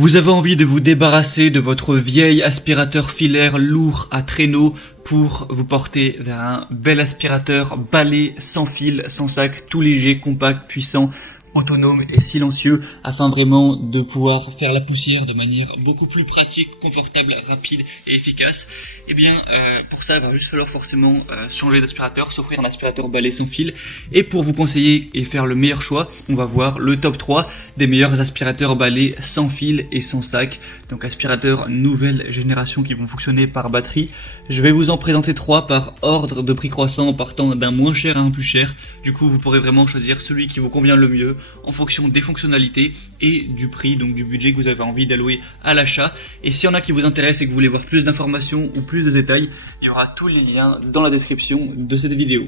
Vous avez envie de vous débarrasser de votre vieil aspirateur filaire lourd à traîneau pour vous porter vers un bel aspirateur balai, sans fil, sans sac, tout léger, compact, puissant, autonome et silencieux, afin vraiment de pouvoir faire la poussière de manière beaucoup plus pratique, confortable, rapide et efficace. Et bien pour ça il va juste falloir forcément changer d'aspirateur, s'offrir un aspirateur balai sans fil. Et pour vous conseiller et faire le meilleur choix, on va voir le top 3 des meilleurs aspirateurs balai sans fil et sans sac, donc aspirateurs nouvelle génération qui vont fonctionner par batterie. Je vais vous en présenter 3 par ordre de prix croissant, en partant d'un moins cher à un plus cher. Du coup vous pourrez vraiment choisir celui qui vous convient le mieux en fonction des fonctionnalités et du prix, donc du budget que vous avez envie d'allouer à l'achat. Et s'il y en a qui vous intéressent et que vous voulez voir plus d'informations ou plus de détails, il y aura tous les liens dans la description de cette vidéo.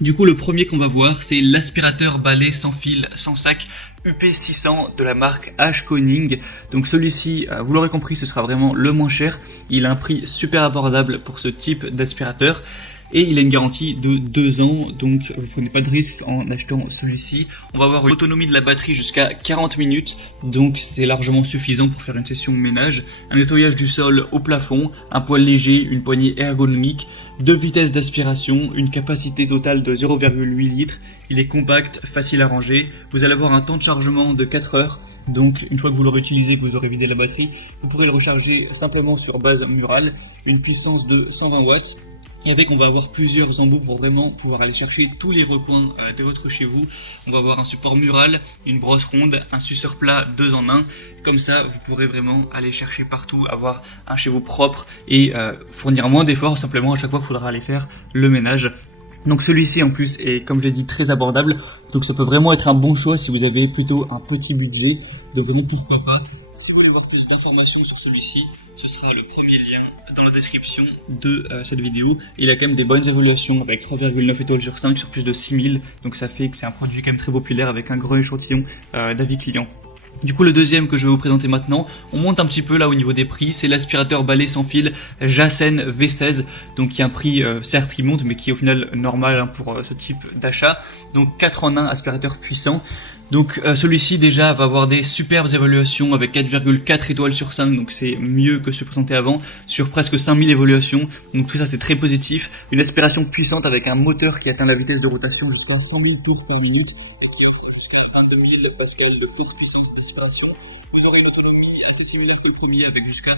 Du coup, le premier qu'on va voir, c'est l'aspirateur balai sans fil, sans sac UP600 de la marque Ashconing. Donc celui-ci, vous l'aurez compris, ce sera vraiment le moins cher. Il a un prix super abordable pour ce type d'aspirateur. Et il a une garantie de 2 ans, donc vous prenez pas de risque en achetant celui-ci. On va avoir une autonomie de la batterie jusqu'à 40 minutes, donc c'est largement suffisant pour faire une session ménage. Un nettoyage du sol au plafond, un poêle léger, une poignée ergonomique, 2 vitesses d'aspiration, une capacité totale de 0,8 litres. Il est compact, facile à ranger. Vous allez avoir un temps de chargement de 4 heures. Donc une fois que vous l'aurez utilisé, que vous aurez vidé la batterie, vous pourrez le recharger simplement sur base murale, une puissance de 120 watts. Et avec, on va avoir plusieurs embouts pour vraiment pouvoir aller chercher tous les recoins de votre chez vous. On va avoir un support mural, une brosse ronde, un suceur plat 2 en 1. Comme ça, vous pourrez vraiment aller chercher partout, avoir un chez vous propre et fournir moins d'efforts simplement à chaque fois qu'il faudra aller faire le ménage. Donc celui-ci en plus est, comme je l'ai dit, très abordable. Donc ça peut vraiment être un bon choix si vous avez plutôt un petit budget. Donc vraiment, pourquoi pas. Si vous voulez voir plus d'informations sur celui-ci, ce sera le premier lien dans la description de cette vidéo. Il a quand même des bonnes évaluations avec 3,9 étoiles sur 5 sur plus de 6000. Donc ça fait que c'est un produit quand même très populaire avec un gros échantillon d'avis clients. Du coup, le deuxième que je vais vous présenter maintenant, on monte un petit peu là au niveau des prix, c'est l'aspirateur balai sans fil Jassen V16, donc qui a un prix certes qui monte mais qui est au final normal pour ce type d'achat. Donc 4 en 1 aspirateur puissant. Donc celui-ci déjà va avoir des superbes évaluations avec 4,4 étoiles sur 5, donc c'est mieux que ce présenté avant, sur presque 5000 évaluations, donc tout ça c'est très positif. Une aspiration puissante avec un moteur qui atteint la vitesse de rotation jusqu'à 100 000 tours par minute, et qui offre jusqu'à 22 000 pascal de forte puissance d'aspiration. Vous aurez une autonomie assez similaire que le premier avec jusqu'à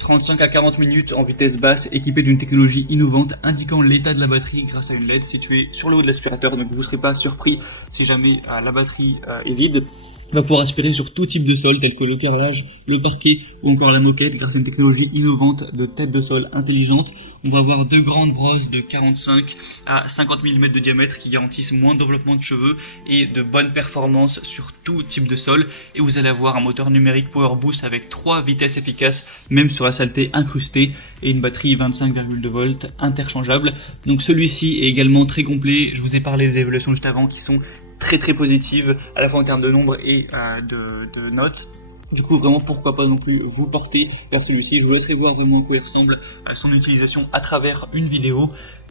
35 à 40 minutes en vitesse basse, équipé d'une technologie innovante indiquant l'état de la batterie grâce à une LED située sur le haut de l'aspirateur, donc vous ne serez pas surpris si jamais la batterie est vide. On va pouvoir aspirer sur tout type de sol tel que le carrelage, le parquet ou encore la moquette grâce à une technologie innovante de tête de sol intelligente. On va avoir 2 grandes brosses de 45 à 50 mm de diamètre qui garantissent moins de développement de cheveux et de bonnes performances sur tout type de sol. Et vous allez avoir un moteur numérique Power Boost avec 3 vitesses efficaces même sur la saleté incrustée et une batterie 25,2 volts interchangeable. Donc celui-ci est également très complet. Je vous ai parlé des évaluations juste avant qui sont très positive à la fois en termes de nombre et de notes. Du coup vraiment pourquoi pas non plus vous porter vers celui-ci. Je vous laisserai voir vraiment à quoi il ressemble son utilisation à travers une vidéo.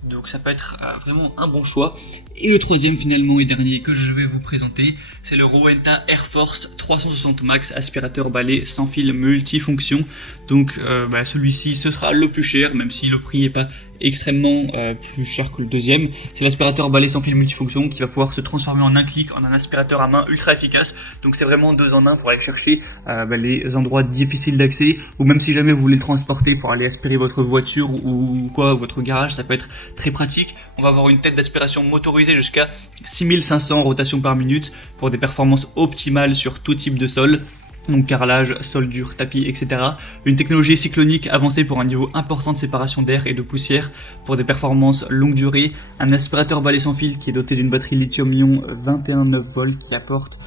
Donc ça peut être vraiment un bon choix. Et le troisième finalement et dernier que je vais vous présenter, c'est le Rowenta Air Force 360 Max aspirateur balai sans fil multifonction. Donc celui-ci ce sera le plus cher, même si le prix est pas extrêmement plus cher que le deuxième. C'est l'aspirateur balai sans fil multifonction qui va pouvoir se transformer en un clic en un aspirateur à main ultra efficace. Donc c'est vraiment 2 en 1 pour aller chercher les endroits difficiles d'accès, ou même si jamais vous voulez le transporter pour aller aspirer votre voiture ou quoi, votre garage, ça peut être très pratique. On va avoir une tête d'aspiration motorisée jusqu'à 6500 rotations par minute pour des performances optimales sur tout type de sol. Donc carrelage, sol dur, tapis, etc. Une technologie cyclonique avancée pour un niveau important de séparation d'air et de poussière pour des performances longue durée. Un aspirateur balai sans fil qui est doté d'une batterie lithium-ion 21,9 volts qui apporte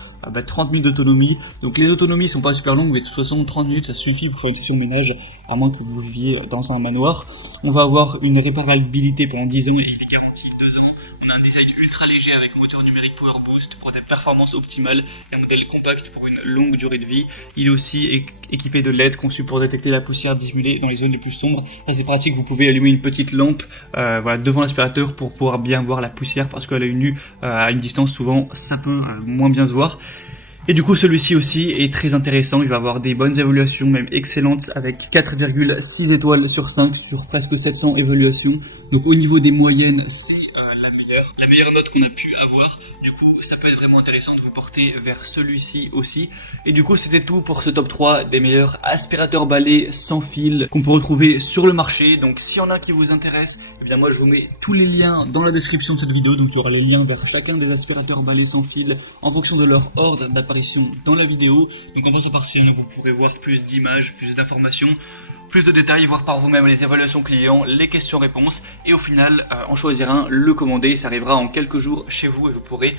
30 minutes d'autonomie. Donc les autonomies sont pas super longues, mais de toute façon 30 minutes ça suffit pour faire une session ménage, à moins que vous viviez dans un manoir. On va avoir une réparabilité pendant 10 ans et il est garanti 2 ans. On a un design ultra léger avec moteur numérique Power Boost pour des performances optimales et un modèle compact pour une longue durée de vie. Il est aussi équipé de LED conçu pour détecter la poussière dissimulée dans les zones les plus sombres. Ça c'est pratique, vous pouvez allumer une petite lampe devant l'aspirateur pour pouvoir bien voir la poussière, parce qu'à l'œil nu à une distance souvent ça peut moins bien se voir. Et du coup, celui-ci aussi est très intéressant. Il va avoir des bonnes évaluations, même excellentes, avec 4,6 étoiles sur 5 sur presque 700 évaluations. Donc au niveau des moyennes, c'est la meilleure note qu'on a pu avoir. Du coup, ça peut être vraiment intéressant de vous porter vers celui-ci aussi. Et du coup, c'était tout pour ce top 3 des meilleurs aspirateurs balais sans fil qu'on peut retrouver sur le marché. Donc s'il y en a qui vous intéressent, eh bien moi je vous mets tous les liens dans la description de cette vidéo. Donc il y aura les liens vers chacun des aspirateurs balais sans fil en fonction de leur ordre d'apparition dans la vidéo. Donc en passant par ci, vous pourrez voir plus d'images, plus d'informations, plus de détails, voir par vous-même les évaluations clients, les questions-réponses, et au final, en choisir un, le commander. Ça arrivera en quelques jours chez vous et vous pourrez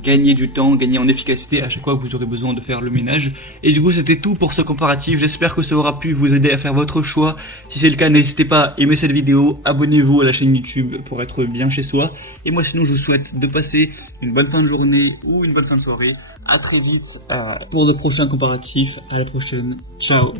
gagner du temps, gagner en efficacité à chaque fois que vous aurez besoin de faire le ménage. Et du coup, c'était tout pour ce comparatif. J'espère que ça aura pu vous aider à faire votre choix. Si c'est le cas, n'hésitez pas à aimer cette vidéo, abonnez-vous à la chaîne YouTube pour être bien chez soi. Et moi, sinon, je vous souhaite de passer une bonne fin de journée ou une bonne fin de soirée. À très vite pour de prochains comparatifs. À la prochaine. Ciao.